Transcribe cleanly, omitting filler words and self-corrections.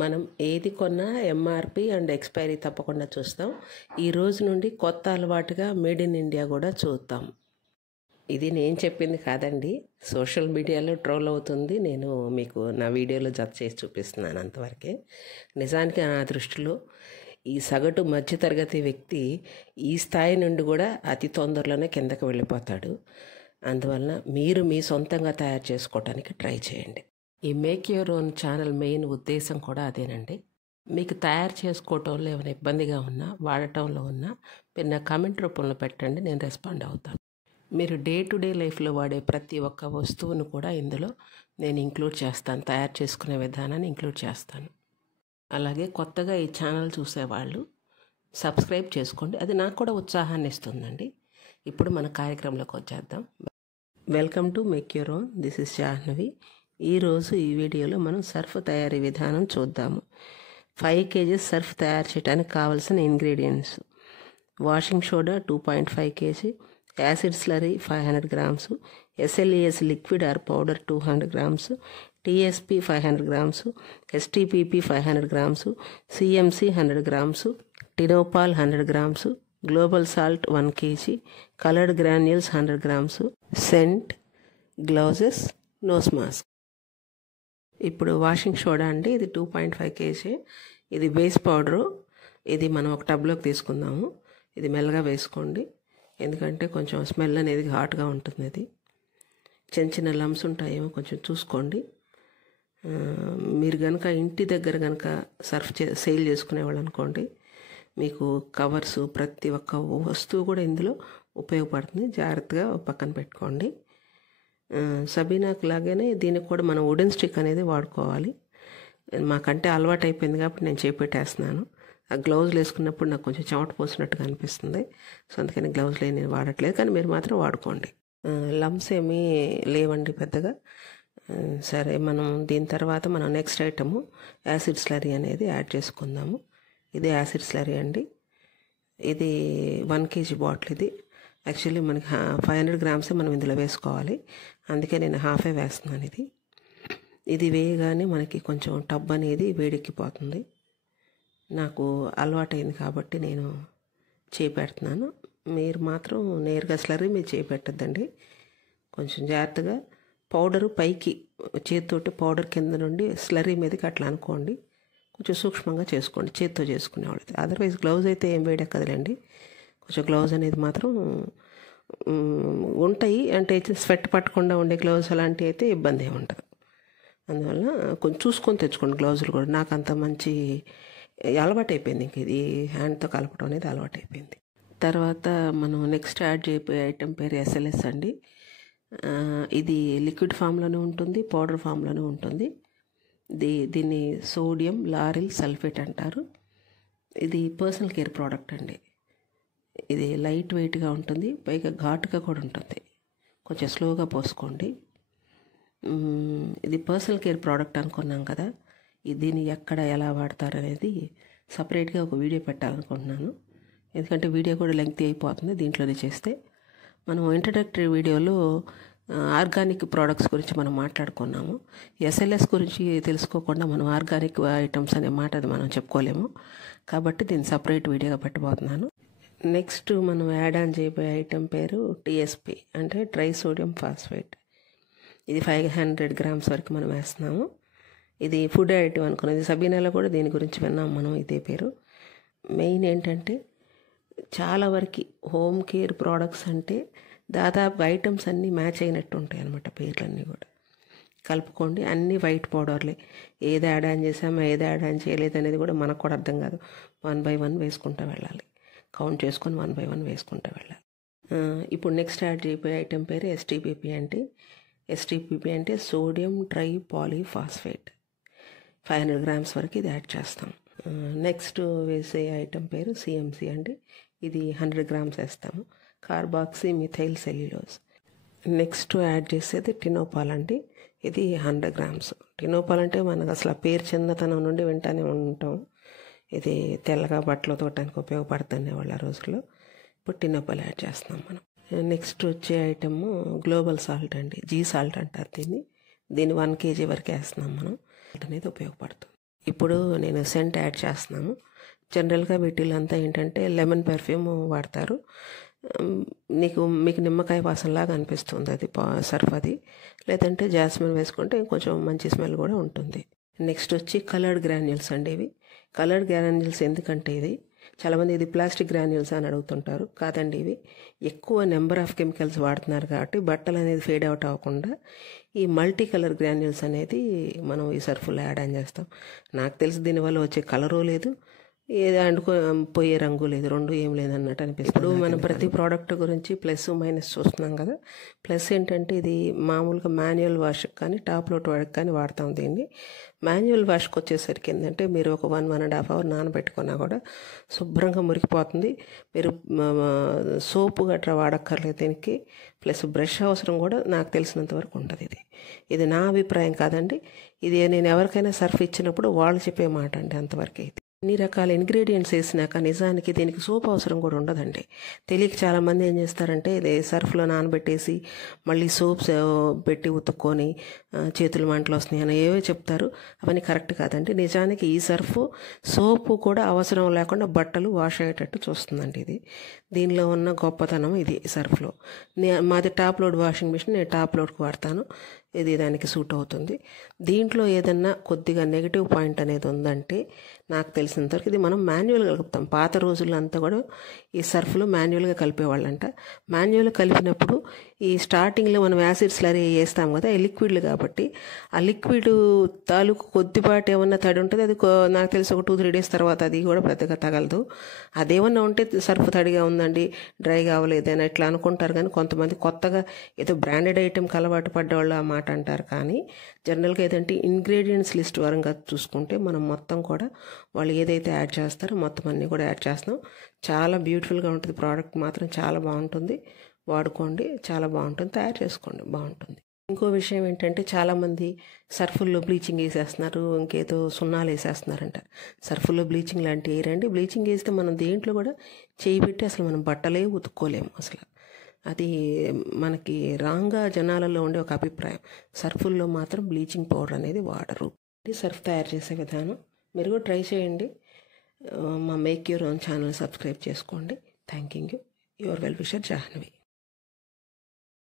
మనం ఏది కొన్నా ఎంఆర్పి అండ్ ఎక్స్పైరీ తప్పకుండా చూస్తాం. ఈ రోజు నుండి కొత్త అలవాటుగా మేడ్ ఇన్ ఇండియా కూడా చూద్దాం. ఇది నేను చెప్పింది కాదండి, సోషల్ మీడియాలో ట్రోల్ అవుతుంది. నేను మీకు నా వీడియోలో జత చేసి చూపిస్తున్నాను అంతవరకే. నిజానికి నా దృష్టిలో ఈ సగటు మధ్యతరగతి వ్యక్తి ఈ స్థాయి నుండి కూడా అతి తొందరలోనే కిందకి వెళ్ళిపోతాడు. అందువలన మీరు మీ సొంతంగా తయారు చేసుకోవడానికి ట్రై చేయండి. ఈ make your own channel main ఉద్దేశం కూడా అదేనండి. మీకు తయారు చేసుకోవటంలో ఏమైనా ఇబ్బందిగా ఉన్నా, వాడటంలో ఉన్నా మీరు నా కామెంట్ రూపంలో పెట్టండి, నేను రెస్పాండ్ అవుతాను. మీరు డే టు డే లైఫ్లో వాడే ప్రతి ఒక్క వస్తువును కూడా ఇందులో నేను ఇంక్లూడ్ చేస్తాను, తయారు చేసుకునే విధానాన్ని ఇంక్లూడ్ చేస్తాను. అలాగే కొత్తగా ఈ ఛానల్ చూసేవాళ్ళు సబ్స్క్రైబ్ చేసుకోండి, అది నాకు కూడా ఉత్సాహాన్ని ఇస్తుందండి. ఇప్పుడు మన కార్యక్రమంలోకి వచ్చేద్దాం. Welcome to make your own, this is Jahnavi. ఈరోజు ఈ వీడియోలో మనం సర్ఫ్ తయారీ విధానం చూద్దాము. 5 kg సర్ఫ్ తయారు చేయడానికి కావాల్సిన ingredients: washing soda 2.5 kg, acid slurry 500 grams, SLES liquid are powder 200 grams, TSP 500 grams, STPP 500 grams, CMC 100 grams, Tinopal 100 grams, global salt 1 kg, coloured granules 100 grams, scent, gloves, nose mask. ఇప్పుడు washing soda అండి, ఇది 2.5 kg. ఇది base powder. ఇది మనం ఒక టబ్లోకి తీసుకుందాము. ఇది మెల్లగా వేసుకోండి, ఎందుకంటే కొంచెం స్మెల్ అనేది హాట్గా ఉంటుంది. అది చిన్న చిన్న లమ్స్ ఉంటాయేమో కొంచెం చూసుకోండి. మీరు కనుక ఇంటి దగ్గర కనుక సర్ఫ్ సేల్ చేసుకునేవాళ్ళు అనుకోండి, మీకు కవర్సు ప్రతి ఒక్క వస్తువు కూడా ఇందులో ఉపయోగపడుతుంది. జాగ్రత్తగా పక్కన పెట్టుకోండి. సబీనాకు లాగానే దీనికి కూడా మనం వుడెన్ స్టిక్ అనేది వాడుకోవాలి. మాకంటే అలవాటు అయిపోయింది కాబట్టి నేను చేపెట్టేస్తున్నాను. ఆ గ్లౌజులు వేసుకున్నప్పుడు నాకు కొంచెం చెమట పోసినట్టుగా అనిపిస్తుంది, సో అందుకని గ్లౌజులు నేను వాడట్లేదు, కానీ మీరు మాత్రం వాడుకోండి. లమ్స్ ఏమీ లేవండి పెద్దగా. సరే, మనం దీని తర్వాత మనం నెక్స్ట్ ఐటము యాసిడ్ స్లరీ అనేది యాడ్ చేసుకుందాము. ఇది యాసిడ్ స్లరీ అండి. ఇది 1 kg బాటిల్. ఇది యాక్చువల్లీ మనకి 500 grams మనం ఇందులో వేసుకోవాలి, అందుకే నేను హాఫే వేస్తున్నాను. ఇది వేయగానే మనకి కొంచెం టబ్ అనేది వేడెక్కిపోతుంది. నాకు అలవాటైంది కాబట్టి నేను చేపెడుతున్నాను. మీరు మాత్రం నేరుగా స్లరీ మీరు చేపెట్టద్దండి, కొంచెం జాగ్రత్తగా పౌడరు పైకి చేతితోటి పౌడర్ కింద నుండి స్లరీ మీదకి అట్లా అనుకోండి. కొంచెం సూక్ష్మంగా చేసుకోండి చేతితో చేసుకునేవాళ్ళు. అదర్వైజ్ గ్లౌజ్ అయితే ఏం వేడెక్కదులేండి. కొంచెం గ్లౌజ్ అనేది మాత్రం ఉంటాయి, అంటే స్వెట్ పట్టకుండా ఉండే గ్లౌజ్ అలాంటివి అయితే ఇబ్బంది ఏమి ఉండదు. అందువల్ల కొంచెం చూసుకొని తెచ్చుకోండి గ్లౌజులు కూడా. నాకు అంత మంచి అలవాటు అయిపోయింది, ఇంక ఇది హ్యాండ్తో కలపడం అనేది అలవాటు అయిపోయింది. తర్వాత మనం నెక్స్ట్ యాడ్ చేయబోయే ఐటెం పేరు SLS అండి. ఇది లిక్విడ్ ఫామ్లోనే ఉంటుంది, పౌడర్ ఫామ్లోనే ఉంటుంది. దీన్ని సోడియం లారిల్ సల్ఫేట్ అంటారు. ఇది పర్సనల్ కేర్ ప్రోడక్ట్ అండి. ఇది లైట్ వెయిట్గా ఉంటుంది, పైగా ఘాటుగా కూడా ఉంటుంది. కొంచెం స్లోగా పోసుకోండి. ఇది పర్సనల్ కేర్ ప్రోడక్ట్ అనుకున్నాం కదా, దీన్ని ఎక్కడ ఎలా వాడతారు అనేది సపరేట్గా ఒక వీడియో పెట్టాలనుకుంటున్నాను, ఎందుకంటే వీడియో కూడా లెంగ్తీ అయిపోతుంది దీంట్లోనే చేస్తే. మనం ఇంట్రడక్టరీ వీడియోలో ఆర్గానిక్ ప్రోడక్ట్స్ గురించి మనం మాట్లాడుకున్నాము. SLS గురించి తెలుసుకోకుండా మనం ఆర్గానిక్ ఐటమ్స్ అనే మాట అది మనం చెప్పుకోలేము, కాబట్టి దీన్ని సపరేట్ వీడియోగా పెట్టబోతున్నాను. నెక్స్ట్ మనం యాడ్ ఆన్ చేయబోయే ఐటెం పేరు TSP, అంటే ట్రై సోడియం ఫాస్ఫేట్. ఇది 500 grams వరకు మనం వేస్తున్నాము. ఇది ఫుడ్ అడిటివ్ అనుకున్నది. సబీనాలో కూడా దీని గురించి విన్నాం మనం, ఇదే పేరు. మెయిన్ ఏంటంటే చాలా వరకు హోమ్ కేర్ ప్రోడక్ట్స్ అంటే దాదాపు ఐటమ్స్ అన్నీ మ్యాచ్ అయినట్టు ఉంటాయి అన్నమాట, పేర్లన్నీ కూడా. కలుపుకోండి, అన్నీ వైట్ పౌడర్లే. ఏది యాడ్ ఆన్ చేసామో ఏది యాడ్ ఆన్ చేయలేదు అనేది కూడా మనకు కూడా అర్థం కాదు. 1 by 1 వేసుకుంటూ వెళ్ళాలి, కౌంట్ చేసుకొని 1 by 1 వేసుకుంటూ వెళ్ళాలి. ఇప్పుడు నెక్స్ట్ యాడ్ చేయబోయే ఐటెం పేరు STPP అంటే. STPP అంటే సోడియం ట్రై పాలీఫాస్ఫేట్. 500 grams వరకు ఇది యాడ్ చేస్తాం. నెక్స్ట్ వేసే ఐటెం పేరు CMC అండి. ఇది 100 grams వేస్తాము, carboxy methyl cellulose. Next add చేసేది టినోపాల్ అండి. ఇది 100 grams. టినోపాల్ అంటే మనకు అసలు పేరు చిన్నతనం నుండి వింటానే ఉంటాం. ఇది తెల్లగా బట్టలు తోటానికి ఉపయోగపడుతుంది వాళ్ళ రోజుల్లో. ఇప్పుడు టినోపాల్ యాడ్ చేస్తున్నాం మనం. నెక్స్ట్ వచ్చే ఐటమ్ గ్లోబల్ సాల్ట్ అండి, జీ సాల్ట్ అంటారు దీన్ని. 1 kg వరకు వేస్తున్నాం మనం. అనేది ఉపయోగపడుతుంది. ఇప్పుడు నేను సెంట్ యాడ్ చేస్తున్నాను. జనరల్గా వీటిలంతా ఏంటంటే లెమన్ పెర్ఫ్యూమ్ వాడతారు. మీకు నిమ్మకాయ వాసనలాగా అనిపిస్తుంది అది సర్ఫ్ అది. లేదంటే జాస్మిన్ వేసుకుంటే కొంచెం మంచి స్మెల్ కూడా ఉంటుంది. నెక్స్ట్ వచ్చి కలర్డ్ గ్రాన్యూల్స్ అండి. ఇవి కలర్డ్ గ్రాన్యూల్స్ ఎందుకంటే ఇది చాలామంది ఇది ప్లాస్టిక్ గ్రాన్యూల్స్ అని అడుగుతుంటారు. కాదండి, ఇవి ఎక్కువ నెంబర్ ఆఫ్ కెమికల్స్ వాడుతున్నారు కాబట్టి బట్టలు అనేది ఫేడ్ అవుట్ అవ్వకుండా ఈ మల్టీ కలర్ గ్రాన్యూల్స్ అనేది మనం ఈ సర్ఫులో యాడ్ ఆన్ చేస్తాం. నాకు తెలిసి దీనివల్ల వచ్చే కలరు లేదు, ఏది పోయే రంగు లేదు, రెండు ఏం లేదన్నట్టు అనిపిస్తుంది. ఇప్పుడు మనం ప్రతి ప్రోడక్ట్ గురించి ప్లస్ మైనస్ చూస్తున్నాం కదా. ప్లస్ ఏంటంటే ఇది మామూలుగా మాన్యువల్ వాష్కి కానీ టాప్ లోడ్ వాష్కి కానీ వాడతాం దీన్ని. మాన్యువల్ వాష్కి వచ్చేసరికి ఏంటంటే మీరు ఒక 1.5 అవర్ నానబెట్టుకున్నా కూడా శుభ్రంగా మురికిపోతుంది. మీరు సోపు గట్రా వాడక్కర్లేదు దీనికి. ప్లస్ బ్రష్ అవసరం కూడా నాకు తెలిసినంత వరకు ఉంటుంది. ఇది నా అభిప్రాయం కాదండి. ఇది నేను ఎవరికైనా సర్ఫ్ ఇచ్చినప్పుడు వాళ్ళు చెప్పే మాట అండి, అంతవరకే. ఇన్ని రకాల ఇంగ్రీడియంట్స్ వేసినాక నిజానికి దీనికి సోప్ అవసరం కూడా ఉండదండి. తెలియక చాలామంది ఏం చేస్తారంటే ఇది సర్ఫ్లో నానబెట్టేసి మళ్ళీ సోప్స్ పెట్టి ఉతుక్కొని చేతులు మంటలు వస్తున్నాయి అని ఏవో చెప్తారు. అవన్నీ కరెక్ట్ కాదండి. నిజానికి ఈ సర్ఫ్ సోపు కూడా అవసరం లేకుండా బట్టలు వాష్ అయ్యేటట్టు చూస్తుందండి. దీనిలో ఉన్న గొప్పతనం ఇది సర్ఫ్లో. మాది టాప్ లోడ్ వాషింగ్ మిషన్, నేను టాప్ లోడ్కి వాడతాను. ఇది దానికి సూట్ అవుతుంది. దీంట్లో ఏదన్నా కొద్దిగా నెగిటివ్ పాయింట్ అనేది ఉందంటే నాకు తెలిసినంతవరకు ఇది మనం మాన్యువల్గా కలుపుతాం. పాత రోజుల్లో అంతా కూడా ఈ సర్ఫ్లో మాన్యువల్గా కలిపేవాళ్ళంట. మాన్యువల్గా కలిపినప్పుడు ఈ స్టార్టింగ్లో మనం యాసిడ్ స్లరీ వేస్తాం కదా, ఈ లిక్విడ్లు కాబట్టి ఆ లిక్విడ్ తాలూకు కొద్దిపాటి ఏమన్నా తడి ఉంటుంది. అది నాకు తెలిసి ఒక 2-3 days తర్వాత అది కూడా పెద్దగా తగలదు. అదేమన్నా ఉంటే సర్ఫ్ తడిగా ఉందండి, డ్రైగా అవ్వలేదని ఇట్లా అనుకుంటారు. కానీ కొంతమంది కొత్తగా ఏదో బ్రాండెడ్ ఐటెంకి అలవాటు పడ్డవాళ్ళు ఆ మాట అంటారు. కానీ జనరల్గా ఏదంటే ఇంగ్రీడియంట్స్ లిస్ట్ వరంగా చూసుకుంటే మనం మొత్తం కూడా వాళ్ళు ఏదైతే యాడ్ చేస్తారో మొత్తం అన్నీ కూడా యాడ్ చేస్తాం. చాలా బ్యూటిఫుల్గా ఉంటుంది. ప్రోడక్ట్ మాత్రం చాలా బాగుంటుంది. వాడుకోండి, చాలా బాగుంటుంది. తయారు చేసుకోండి, బాగుంటుంది. ఇంకో విషయం ఏంటంటే చాలామంది సర్ఫుల్లో బ్లీచింగ్ వేసేస్తున్నారు, ఇంకేదో సున్నాలు వేసేస్తున్నారంట. సర్ఫుల్లో బ్లీచింగ్ లాంటివి వేయరండి. బ్లీచింగ్ వేస్తే మనం దేంట్లో కూడా చేయి పెట్టి అసలు మనం బట్టలే ఉతుక్కోలేము అసలు. అది మనకి రాంగా జనాలలో ఉండే ఒక అభిప్రాయం. సర్ఫుల్లో మాత్రం బ్లీచింగ్ పౌడర్ అనేది వాడరు. సర్ఫ్ తయారు చేసే విధానం మీరు కూడా ట్రై చేయండి. మా make your own channel subscribe చేసుకోండి. Thank you. Your well wisher Jahnavi.